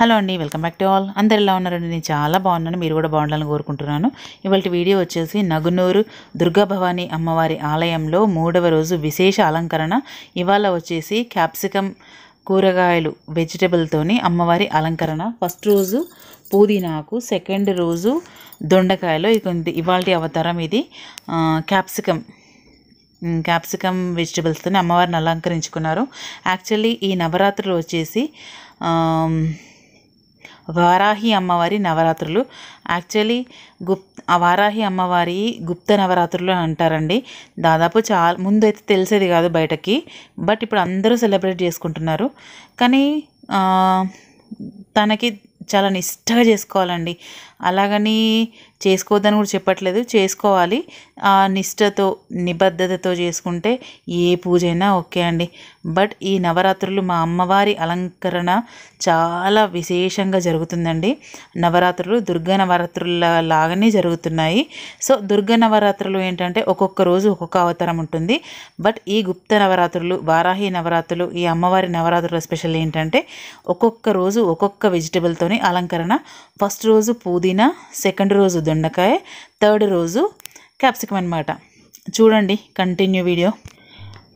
Hello అండి, welcome back to all. అందరు ఎలా ఉన్నారండి? నేను చాలా బాగున్నాను, మీరు కూడా బాగుండాలని కోరుకుంటున్నాను. ఇవాళ వీడియో వచ్చేసి నగునూరు దుర్గా భవానీ అమ్మవారి ఆలయంలో 3వ రోజు విశేష అలంకరణ. ఇవాళ వచ్చేసి క్యాప్సికమ్ కూరగాయలు వెజిటబుల్తోని అమ్మవారి అలంకరణ. ఫస్ట్ రోజు పుదీనాకు, సెకండ్ రోజు దొండకాయలు. ఇవాళ అవతారం ఇది క్యాప్సికమ్ వెజిటబుల్స్తో అమ్మవారిని అలంకరించుకున్నారు. యాక్చువల్లీ ఈ నవరాత్రులు వచ్చేసి వారాహి అమ్మవారి నవరాత్రులు. యాక్చువల్లీ వారాహి అమ్మవారి గుప్త నవరాత్రులు అంటారండి. దాదాపు చాలా ముందు అయితే తెలిసేది కాదు బయటకి, బట్ ఇప్పుడు అందరూ సెలబ్రేట్ చేసుకుంటున్నారు. కానీ తనకి చాలా నిష్టగా చేసుకోవాలండి. అలాగని చేసుకోవద్దని కూడా చెప్పట్లేదు, చేసుకోవాలి. ఆ నిష్టతో నిబద్ధతతో చేసుకుంటే ఏ పూజ అయినా ఓకే అండి. బట్ ఈ నవరాత్రులు మా అమ్మవారి అలంకరణ చాలా విశేషంగా జరుగుతుందండి. నవరాత్రులు దుర్గా నవరాత్రుల లాగానే జరుగుతున్నాయి. సో దుర్గా నవరాత్రులు ఏంటంటే ఒక్కొక్క రోజు ఒక్కొక్క అవతారం ఉంటుంది. బట్ ఈ గుప్త నవరాత్రులు, వారాహి నవరాత్రులు, ఈ అమ్మవారి నవరాత్రుల స్పెషల్ ఏంటంటే ఒక్కొక్క రోజు ఒక్కొక్క వెజిటబుల్తోని అలంకరణ. ఫస్ట్ రోజు పుదీనా, సెకండ్ రోజు దొండకాయ, థర్డ్ రోజు క్యాప్సికమ్ అన్నమాట. చూడండి కంటిన్యూ వీడియో.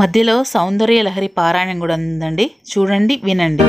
మధ్యలో సౌందర్య లహరి పారాయణం కూడా ఉందండి, చూడండి, వినండి.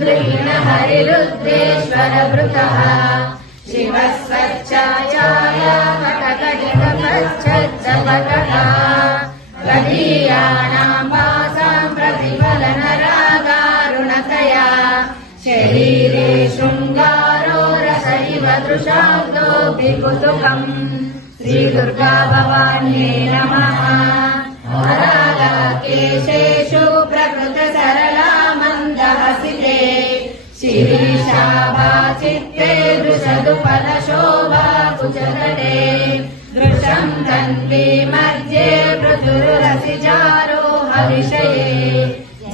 द्रुहिण हरिरुद्रेश्वर भृतः शिवस्वच्चाचार्य कटकटिकपच्छज्जपटः गदीयानां वासां प्रतिफलनरागारुणतया शरीरे शृङ्गारो रस इव दृशाब्दोऽभिकुतुकम् श्रीदुर्गा भवान्यै नमः। केशेषु प्रकृत सरला मन्दहसिते शिरीषाभाचित्ते दृशदुपलशोभा कुचतटे दृशं तन्वी मध्ये पृथुरसिजारो हविषये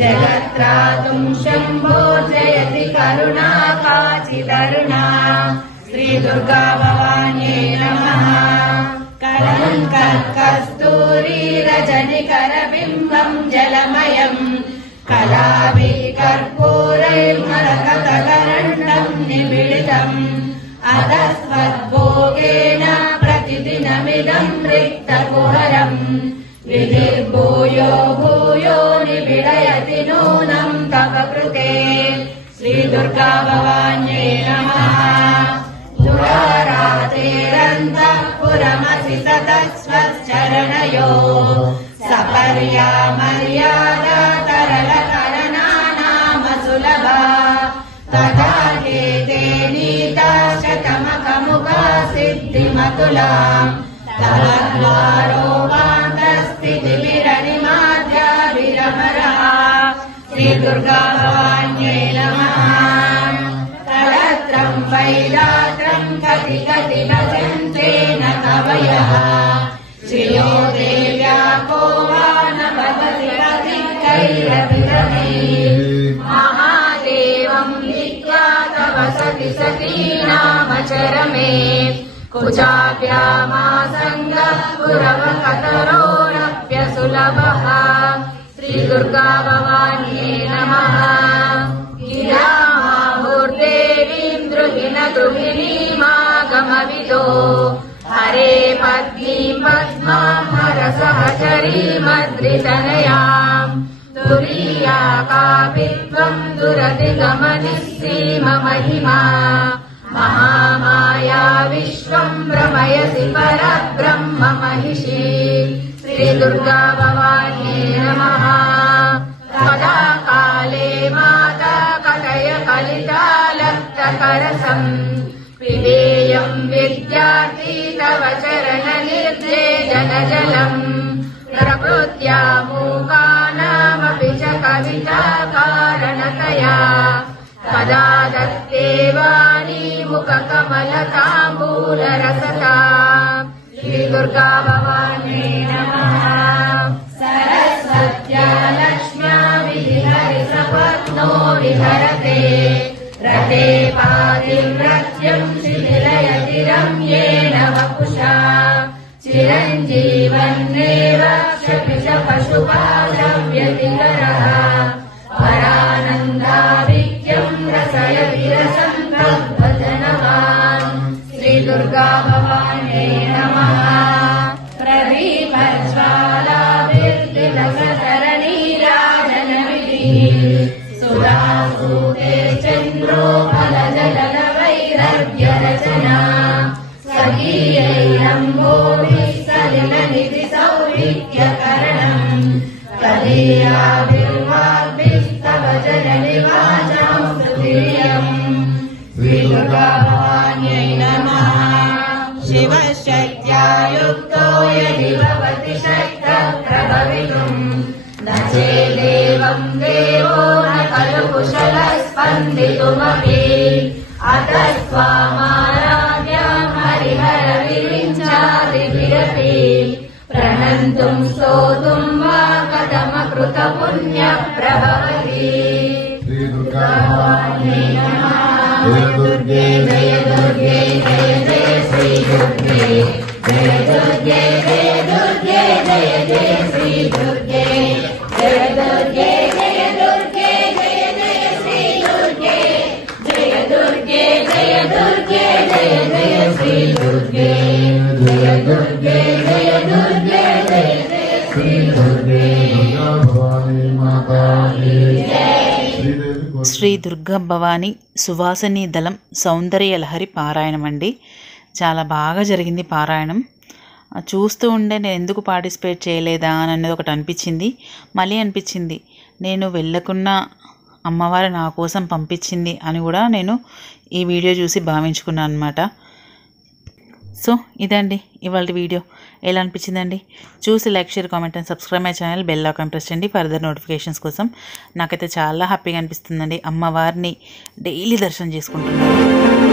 जगत्रातुं शम्भोर्जयति करुणा काचिदरुणा श्रीदुर्गा भवान्यै नमः। कलङ्कस्तूरी रजनिकरबिम्बं जलमयम् कलाभिकर्पूरैर्मरकतकरण्डं निबिडितम् अधस्मद्भोगेन प्रतिदिनमिदं रिक्तकुहरम् विधिर्भूयो भूयो निबिडयति नूनं तव कृते श्रीदुर्गा भवान्यै नमः। दुरारातेरन्तःपुरमसि ततस्वच्चरणयो सपर्या मर्यादा तरलकलनानाम सुलभा तथा ते नीता शतमकमुखा सिद्धिमतुला तव द्वारोपान्तस्थितिविरनिमाद्या विरमरः श्रीदुर्गा भवान्यै नमः। कलत्रं वैदात्रं कति कति भजन्ते न कवयः श्रियो देव्या को वा न भवति रतिकैरभिरभिः महादेवं विद्या तव सति सती नामचरमे कुचाभ्यामासङ्गः पुरवकतरोरप्यसुलभः श्रीदुर्गा भवान्यै नमः। गिरामाहुर्देवीं द्रुहिण द्रुहिणीमागमविदो हरे पद्मीं पद्मां हरसहचरीमद्रितनयां तुरीया कापित्वं दुरतिगमनिस्सीम महिमा महामाया विश्वं भ्रमयसि परब्रह्म महिषी श्रीदुर्गा भवान्यै नमः। कदा काले माता कटय कलितालक्तकरसम् पिबेयं विद्यार्थी तव चरणनिर्देजनजलम् प्रकृत्या मूकानामपि च कविता कारणतया कदा दत्ते वाणी मुखकमलताम्बूलरसता श्रीदुर्गा भवान्यै नमः। सरस्वत्या लक्ष्म्या विहरिसपत्नो विहरते रते पातिव्रत्यं शिथिलयति रम्येण वपुषा चिरञ्जीवन्नेव क्षपिश पशुपालव्यतिकरः परानन्दाभिक्यं रसयति रसं तद्भजनवान् श्रीदुर्गा भवान्यै नमः। प्रदीपज्वालाभिर्दिलसरणीराजनविधिः सुरासूते चन्द्रोफलजलवैरर्घ्यरचना स्वकीयैरम्भोभिः सलिलनिधिसौविध्यकरणम् तदीयाभिर्वाग्भिस्तव जननिवाचां स्तुतिर्यम् श्रीदुर्गा भवान्यै नमः। शिवशक्त्या युक्तो यदि भवति शक्तः प्रभवितुम् न चेदेवं देवो न खलु कुशलः स्पन्दितुमपि अतः स्वामाराध्यां हरिहरविरिञ्चादिभिरपि प्रणन्तुं स्तोतुं वा कथमकृतपुण्यप्रभवति श्रीदुर्गा भवान्यै नमः। जय दुर्गे जय दुर्गे जय जय श्री दुर्गे जय दुर्गे जय दुर्गे जय जय श्री दुर्गे जय दुर्गे जय दुर्गे जय जय श्री दुर्गे जय दुर्गे जय दुर्गे जय जय श्री दुर्गे जय दुर्गे जय दुर्गे जय जय श्री दुर्गे। भवानी माता की जय। శ్రీ దుర్గా భవాని సువాసిని దళం సౌందర్య లహరి పారాయణం అండి. చాలా బాగా జరిగింది పారాయణం. చూస్తూ ఉండే నేను ఎందుకు పార్టిసిపేట్ చేయలేదా అని అనేది ఒకటి అనిపించింది. మళ్ళీ అనిపించింది నేను వెళ్ళకున్నా అమ్మవారు నా కోసం పంపించింది అని కూడా నేను ఈ వీడియో చూసి భావించుకున్నాను అనమాట. సో ఇదండి ఇవాళ వీడియో. ఎలా అనిపించిందండి? చూసి like, share, comment and subscribe my channel. Bell icon press చేయండి ఫర్దర్ నోటిఫికేషన్స్ కోసం. నాకైతే చాలా హ్యాపీగా అనిపిస్తుందండి. అమ్మవారిని డైలీ దర్శనం చేసుకుంటున్నాను.